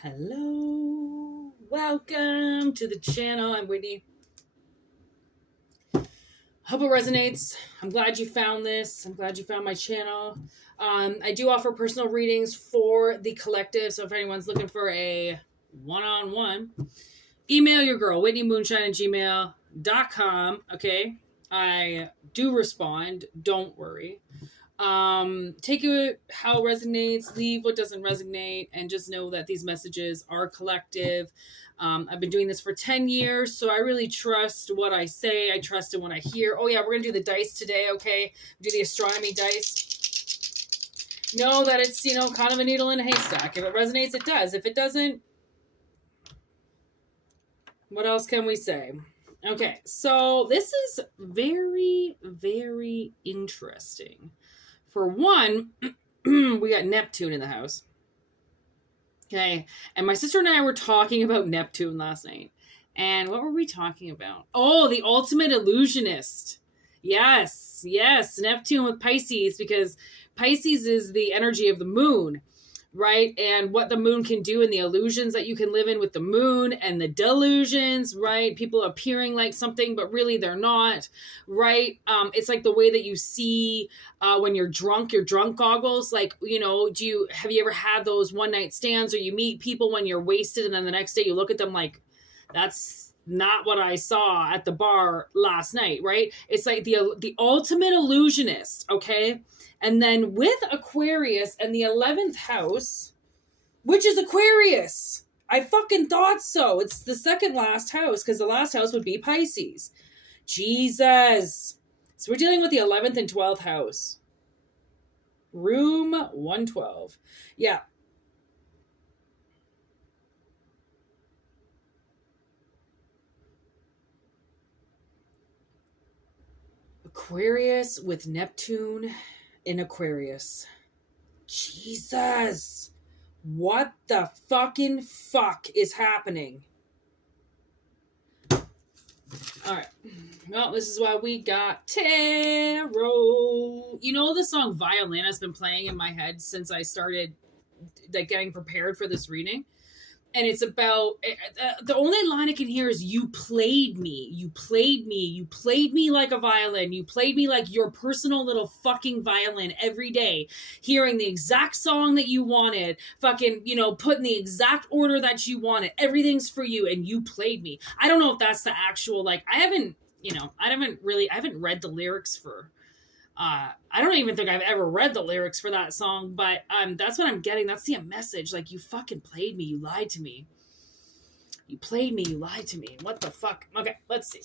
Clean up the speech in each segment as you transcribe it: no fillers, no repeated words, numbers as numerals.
Hello, welcome to the channel. I'm Whitney. Hope it resonates. I'm glad you found this. I'm glad you found my channel. I do offer personal readings for the collective, so if anyone's looking for a one-on-one, email your girl, whitneymoonshine@gmail.com. Okay, I do respond. Don't worry. Take it how it resonates, leave what doesn't resonate, and just know that these messages are collective. I've been doing this for 10 years, so I really trust what I say. I trust in what I hear. Oh yeah, we're gonna do the dice today, okay? Do the astronomy dice. Know that it's, kind of a needle in a haystack. If it resonates, it does. If it doesn't, what else can we say? Okay, so this is very, very interesting. For one, we got Neptune in the house. Okay. And my sister and I were talking about Neptune last night. And what were we talking about? Oh, the ultimate illusionist. Yes. Neptune with Pisces, because Pisces is the energy of the moon, right? And what the moon can do and the illusions that you can live in with the moon and the delusions, right? People appearing like something, but really they're not, right? It's like the way that you see when you're drunk, your drunk goggles. Like, have you ever had those one night stands, or you meet people when you're wasted and then the next day you look at them like, that's not what I saw at the bar last night, right? It's like the ultimate illusionist, okay? And then with Aquarius and the 11th house, which is Aquarius. I fucking thought so. It's the second last house, because the last house would be Pisces. Jesus. So we're dealing with the 11th and 12th house. Room 112. Yeah. Aquarius with Neptune in Aquarius. Jesus. What the fucking fuck is happening? All right. Well, this is why we got tarot. You know, the song Violin has been playing in my head since I started getting prepared for this reading. And it's about, the only line I can hear is, you played me. You played me. You played me like a violin. You played me like your personal little fucking violin every day. Hearing the exact song that you wanted. Fucking, put in the exact order that you wanted. Everything's for you, and you played me. I don't know if that's the actual, I haven't read the lyrics for... I don't even think I've ever read the lyrics for that song, but that's what I'm getting. That's the message. Like, you fucking played me. You lied to me. You played me. You lied to me. What the fuck? Okay, let's see.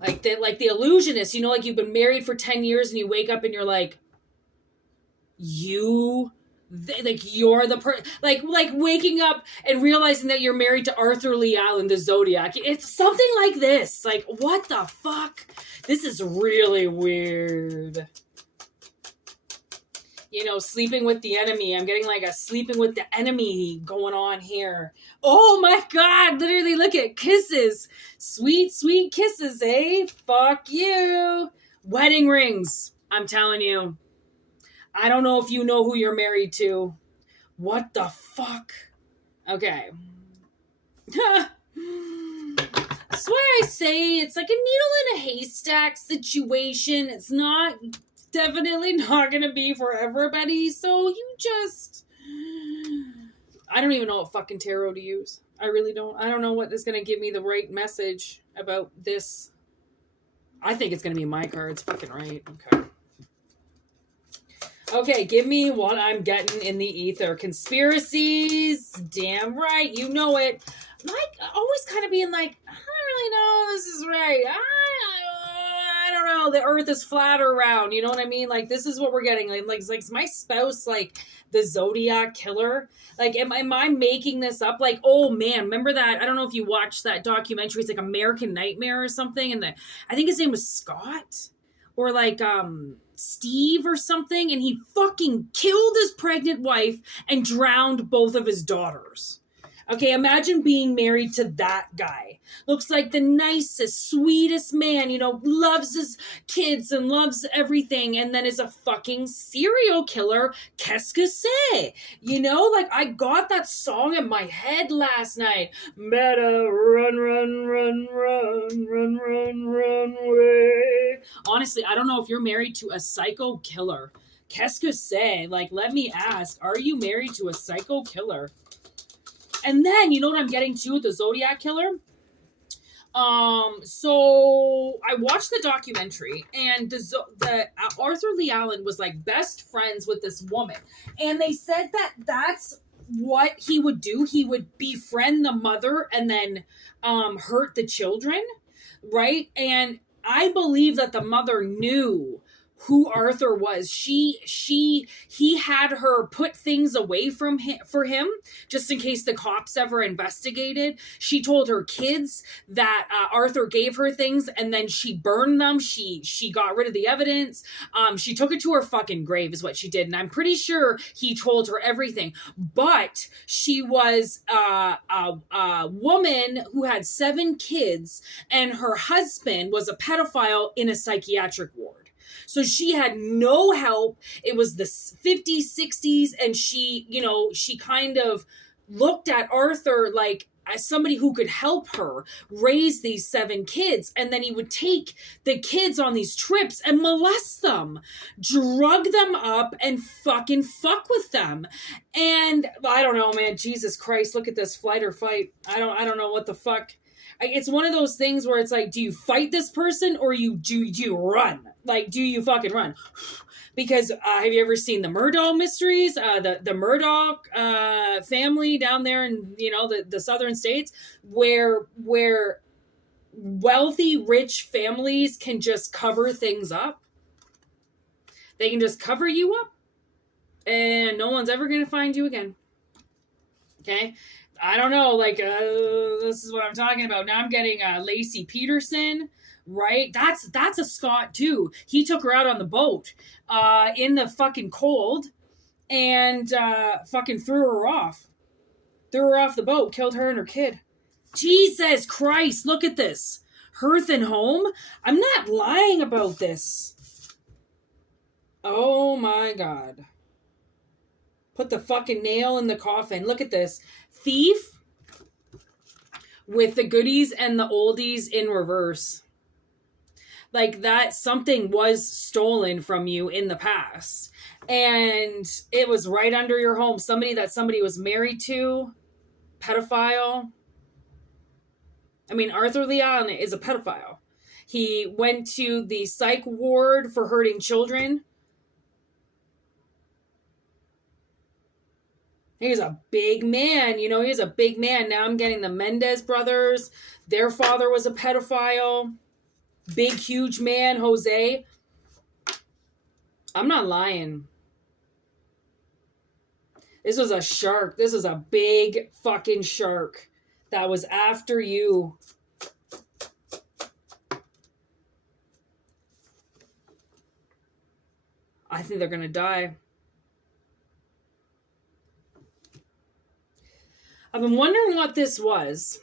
Like the illusionist, like you've been married for 10 years and you wake up and you're like, you're the person, like waking up and realizing that you're married to Arthur Lee Allen, the Zodiac. It's something like this. Like, what the fuck? This is really weird. Sleeping with the enemy. I'm getting like a sleeping with the enemy going on here. Oh my God. Literally, look at kisses. Sweet, sweet kisses, eh? Fuck you. Wedding rings. I'm telling you. I don't know if you know who you're married to. What the fuck? Okay. That's why I say it's like a needle in a haystack situation. It's definitely not going to be for everybody. So I don't even know what fucking tarot to use. I really don't. I don't know what is going to give me the right message about this. I think it's going to be my cards. Fucking right. Okay. Okay, give me what I'm getting in the ether. Conspiracies. Damn right. You know it. Like, always kind of being like, I don't really know this is right. I don't know. The earth is flat or round. You know what I mean? Like, this is what we're getting. Like is my spouse, like, the Zodiac killer? Like, am I making this up? Like, oh, man, remember that? I don't know if you watched that documentary. It's like American Nightmare or something. And I think his name was Scott. Or like Steve or something, and he fucking killed his pregnant wife and drowned both of his daughters. Okay, imagine being married to that guy. Looks like the nicest, sweetest man, loves his kids and loves everything, and then is a fucking serial killer. Qu'est-ce que c'est? Like I got that song in my head last night. Better run, run, run, run, run, run, run away. Honestly, I don't know if you're married to a psycho killer. Qu'est-ce que c'est? Like, let me ask, are you married to a psycho killer? And then, you know what I'm getting to with the Zodiac Killer? So I watched the documentary, and the Arthur Lee Allen was like best friends with this woman, and they said that that's what he would do. He would befriend the mother and then hurt the children, right? And I believe that the mother knew who Arthur was. He had her put things away from him for him, just in case the cops ever investigated. She told her kids that Arthur gave her things, and then she burned them. She got rid of the evidence. She took it to her fucking grave is what she did. And I'm pretty sure he told her everything, but she was a woman who had 7 kids, and her husband was a pedophile in a psychiatric ward. So she had no help. It was the 50s, 60s, and she kind of looked at Arthur like as somebody who could help her raise these 7 kids. And then he would take the kids on these trips and molest them, drug them up, and fucking fuck with them. And I don't know, man. Jesus Christ, look at this flight or fight. I don't know what the fuck. It's one of those things where it's like, do you fight this person or do you run? Like, do you fucking run? Because have you ever seen the Murdaugh mysteries? The Murdaugh family down there in the southern states, where wealthy, rich families can just cover things up. They can just cover you up, and no one's ever gonna find you again. Okay. I don't know, this is what I'm talking about. Now I'm getting Lacey Peterson, right? That's a Scot too. He took her out on the boat in the fucking cold and fucking threw her off. Threw her off the boat, killed her and her kid. Jesus Christ, look at this. Hearth and Home? I'm not lying about this. Oh my God. Put the fucking nail in the coffin. Look at this. Thief with the goodies and the oldies in reverse. Like that something was stolen from you in the past. And it was right under your home. Somebody was married to. Pedophile. I mean, Arthur Lee Allen is a pedophile. He went to the psych ward for hurting children. He's a big man, he's a big man. Now I'm getting the Mendez brothers. Their father was a pedophile. Big, huge man, Jose. I'm not lying. This was a shark. This was a big fucking shark that was after you. I think they're going to die. I've been wondering what this was.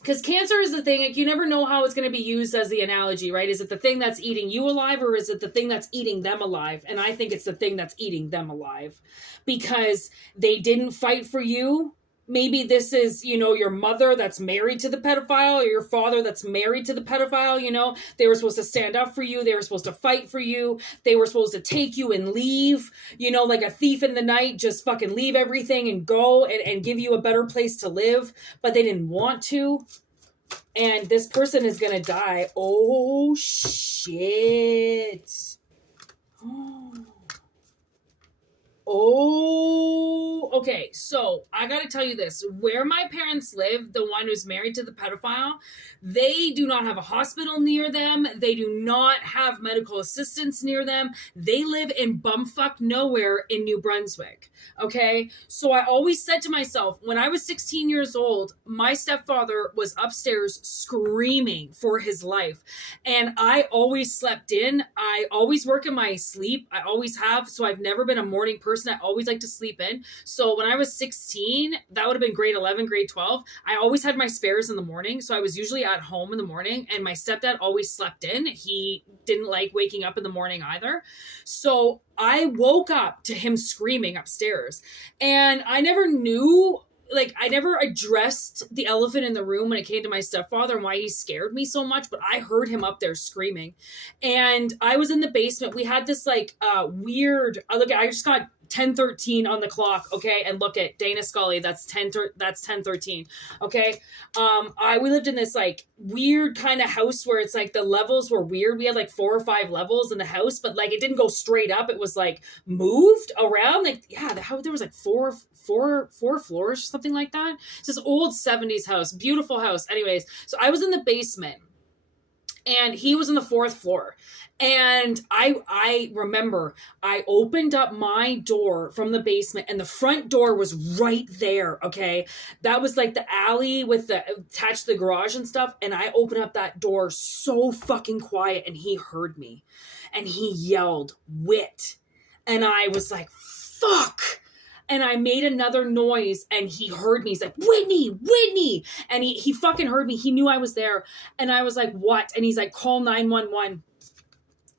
Because cancer is the thing, like, you never know how it's going to be used as the analogy, right? Is it the thing that's eating you alive, or is it the thing that's eating them alive? And I think it's the thing that's eating them alive. Because they didn't fight for you. Maybe this is, your mother that's married to the pedophile, or your father that's married to the pedophile, They were supposed to stand up for you. They were supposed to fight for you. They were supposed to take you and leave, like a thief in the night, just fucking leave everything and go and give you a better place to live. But they didn't want to. And this person is going to die. Oh, shit. Oh, okay. So I got to tell you this. Where my parents live, the one who's married to the pedophile, they do not have a hospital near them. They do not have medical assistance near them. They live in bumfuck nowhere in New Brunswick. Okay. So I always said to myself, when I was 16 years old, my stepfather was upstairs screaming for his life. And I always slept in. I always work in my sleep. I always have. So I've never been a morning person. person I always like to sleep in. So when I was 16, that would have been grade 11, grade 12. I always had my spares in the morning. So I was usually at home in the morning, and my stepdad always slept in. He didn't like waking up in the morning either. So I woke up to him screaming upstairs, and I never knew, like, I never addressed the elephant in the room when it came to my stepfather and why he scared me so much, but I heard him up there screaming. And I was in the basement. We had this like weird, I just got 10:13 on the clock, okay? And look at Dana Scully, that's 10:13, okay? We lived in this like weird kind of house where it's like the levels were weird. We had like 4 or 5 levels in the house, but like it didn't go straight up. It was like moved around. Like, yeah, the house, there was like four floors or something like that. It's this old 70s house, beautiful house. Anyways, so I was in the basement and he was on the 4th floor. And I remember I opened up my door from the basement, and the front door was right there, okay? That was like the alley with the attached to the garage and stuff. And I opened up that door so fucking quiet, and he heard me. And he yelled, "Wit." And I was like, fuck. And I made another noise, and he heard me. He's like, "Whitney, Whitney." And he fucking heard me. He knew I was there. And I was like, "What?" And he's like, "Call 911.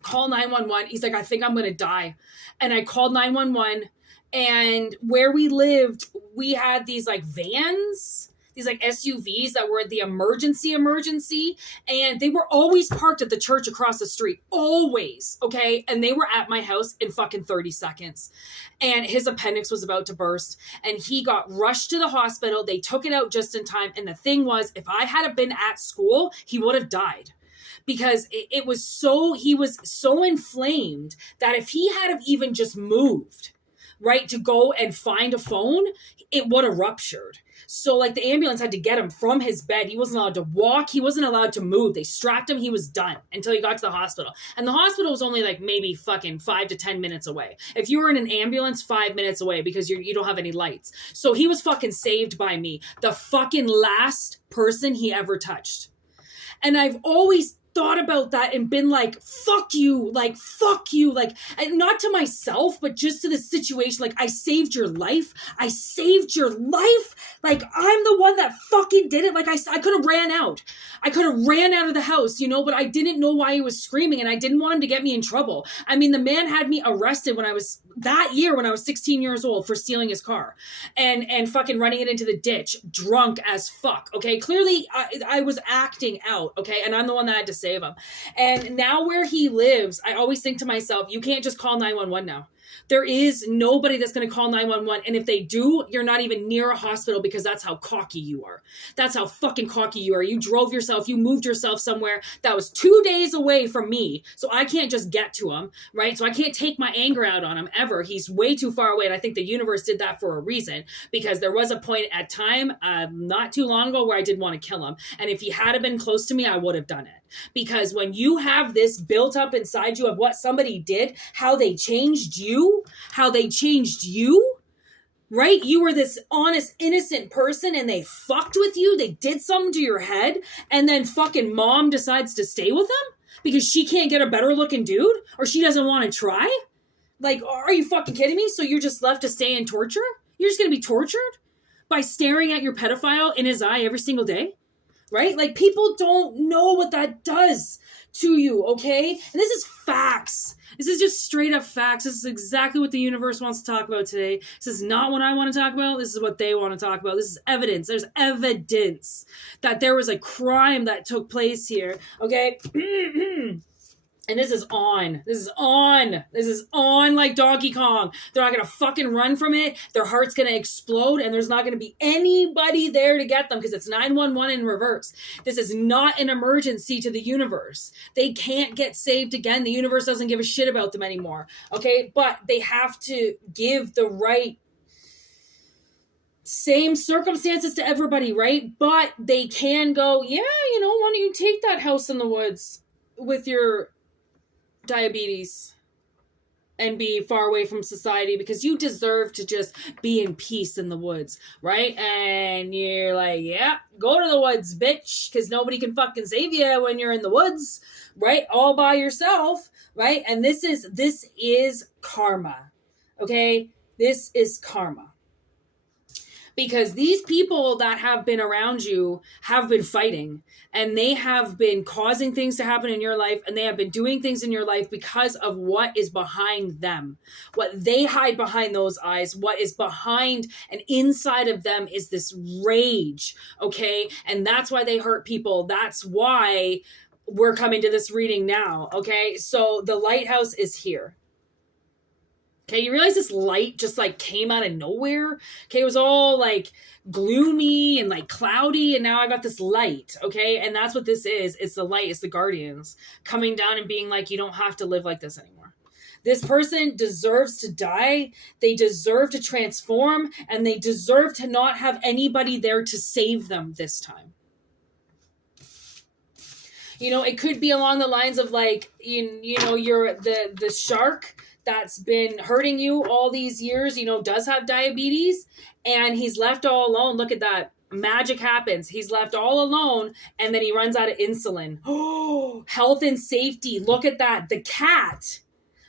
Call 911. He's like, "I think I'm going to die." And I called 911. And where we lived, we had these like vans, these like SUVs that were the emergency. And they were always parked at the church across the street. Always. Okay. And they were at my house in fucking 30 seconds. And his appendix was about to burst. And he got rushed to the hospital. They took it out just in time. And the thing was, if I had been at school, he would have died. Because he was so inflamed that if he had have even just moved, right, to go and find a phone, it would have ruptured. So like the ambulance had to get him from his bed. He wasn't allowed to walk. He wasn't allowed to move. They strapped him. He was done until he got to the hospital. And the hospital was only like maybe fucking 5 to 10 minutes away. If you were in an ambulance, 5 minutes away because you don't have any lights. So he was fucking saved by me. The fucking last person he ever touched. And I've always thought about that and been like, fuck you, and not to myself, but just to the situation. Like, I saved your life. Like, I'm the one that fucking did it. Like, I could have ran out. I could have ran out of the house, but I didn't know why he was screaming, and I didn't want him to get me in trouble. I mean, the man had me arrested when I was 16 years old for stealing his car and fucking running it into the ditch, drunk as fuck. Okay. Clearly I was acting out. Okay. And I'm the one that had to save him. And now where he lives, I always think to myself, you can't just call 911 now. There is nobody that's going to call 911. And if they do, you're not even near a hospital, because that's how cocky you are. That's how fucking cocky you are. You moved yourself somewhere that was 2 days away from me. So I can't just get to him, right? So I can't take my anger out on him ever. He's way too far away. And I think the universe did that for a reason, because there was a point at time not too long ago where I did want to kill him. And if he had been close to me, I would have done it. Because when you have this built up inside you of what somebody did, how they changed you, right? You were this honest, innocent person, and they fucked with you. They did something to your head, and then fucking mom decides to stay with them because she can't get a better looking dude, or she doesn't want to try. Like, are you fucking kidding me? So you're just left to stay in torture? You're just going to be tortured by staring at your pedophile in his eye every single day? Right? Like, people don't know what that does to you, okay? And this is facts. This is just straight up facts. This is exactly what the universe wants to talk about today. This is not what I want to talk about. This is what they want to talk about. This is evidence. There's evidence that there was a crime that took place here, okay? And this is on like Donkey Kong. They're not going to fucking run from it. Their heart's going to explode, and there's not going to be anybody there to get them, because it's 911 in reverse. This is not an emergency to the universe. They can't get saved again. The universe doesn't give a shit about them anymore. Okay. But they have to give the right same circumstances to everybody, right? But they can go, yeah, why don't you take that house in the woods with your diabetes and be far away from society, because you deserve to just be in peace in the woods, right? And you're like, yeah, go to the woods, bitch, because nobody can fucking save you when you're in the woods, right? All by yourself, right? And this is karma, okay? This is karma. Because these people that have been around you have been fighting, and they have been causing things to happen in your life, and they have been doing things in your life because of what is behind them. What they hide behind those eyes, what is behind and inside of them is this rage, okay? And that's why they hurt people. That's why we're coming to this reading now, okay? So the lighthouse is here. Okay, you realize this light just like came out of nowhere? Okay, it was all like gloomy and like cloudy, and now I got this light, okay? And that's what this is. It's the light, it's the guardians coming down and being like, you don't have to live like this anymore. This person deserves to die. They deserve to transform, and they deserve to not have anybody there to save them this time. You know, it could be along the lines of like, you know, you're the shark that's been hurting you all these years, you know, does have diabetes, and he's left all alone. Look at that. Magic happens. He's left all alone, and then he runs out of insulin. Oh, health and safety. Look at that. The cat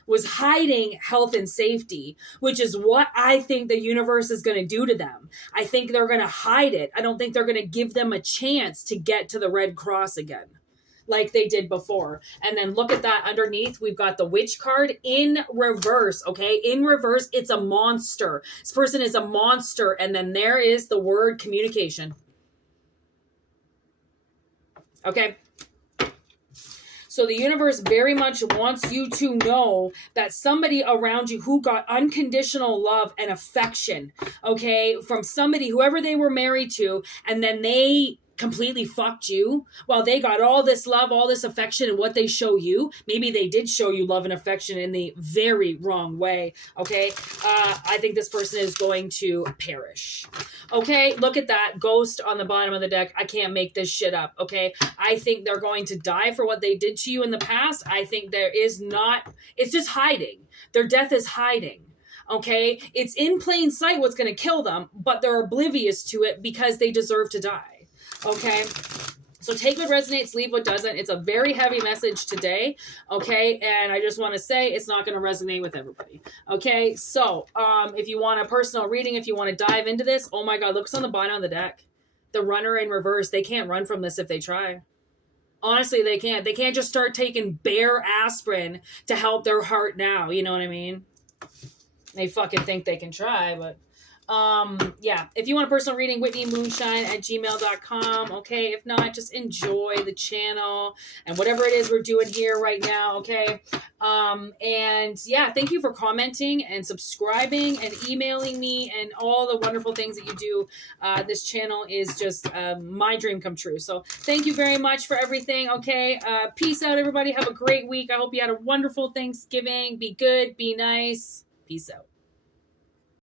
was hiding health and safety, which is what I think the universe is going to do to them. I think they're going to hide it. I don't think they're going to give them a chance to get to the Red Cross again, like they did before. And then look at that underneath. We've got the witch card in reverse, okay? In reverse, it's a monster. This person is a monster. And then there is the word communication. Okay? So the universe very much wants you to know that somebody around you who got unconditional love and affection, okay, from somebody, whoever they were married to, and then they completely fucked you while they got all this love, all this affection, and what they show you. Maybe they did show you love and affection in the very wrong way. Okay. I think this person is going to perish. Okay. Look at that ghost on the bottom of the deck. I can't make this shit up. Okay. I think they're going to die for what they did to you in the past. I think it's just hiding. Their death is hiding. Okay. It's in plain sight what's going to kill them, but they're oblivious to it because they deserve to die. Okay, so take what resonates, leave what doesn't. It's a very heavy message today, okay? And I just want to say it's not going to resonate with everybody, okay? So if you want a personal reading, if you want to dive into this, oh my God, look what's on the bottom of the deck. The runner in reverse. They can't run from this if they try. Honestly, they can't. They can't just start taking bare aspirin to help their heart now. You know what I mean? They fucking think they can try, but... yeah, if you want a personal reading, whitneymoonshine@gmail.com. Okay. If not, just enjoy the channel and whatever it is we're doing here right now. Okay. And yeah, thank you for commenting and subscribing and emailing me and all the wonderful things that you do. This channel is just, my dream come true. So thank you very much for everything. Okay. Peace out, everybody. Have a great week. I hope you had a wonderful Thanksgiving. Be good. Be nice. Peace out.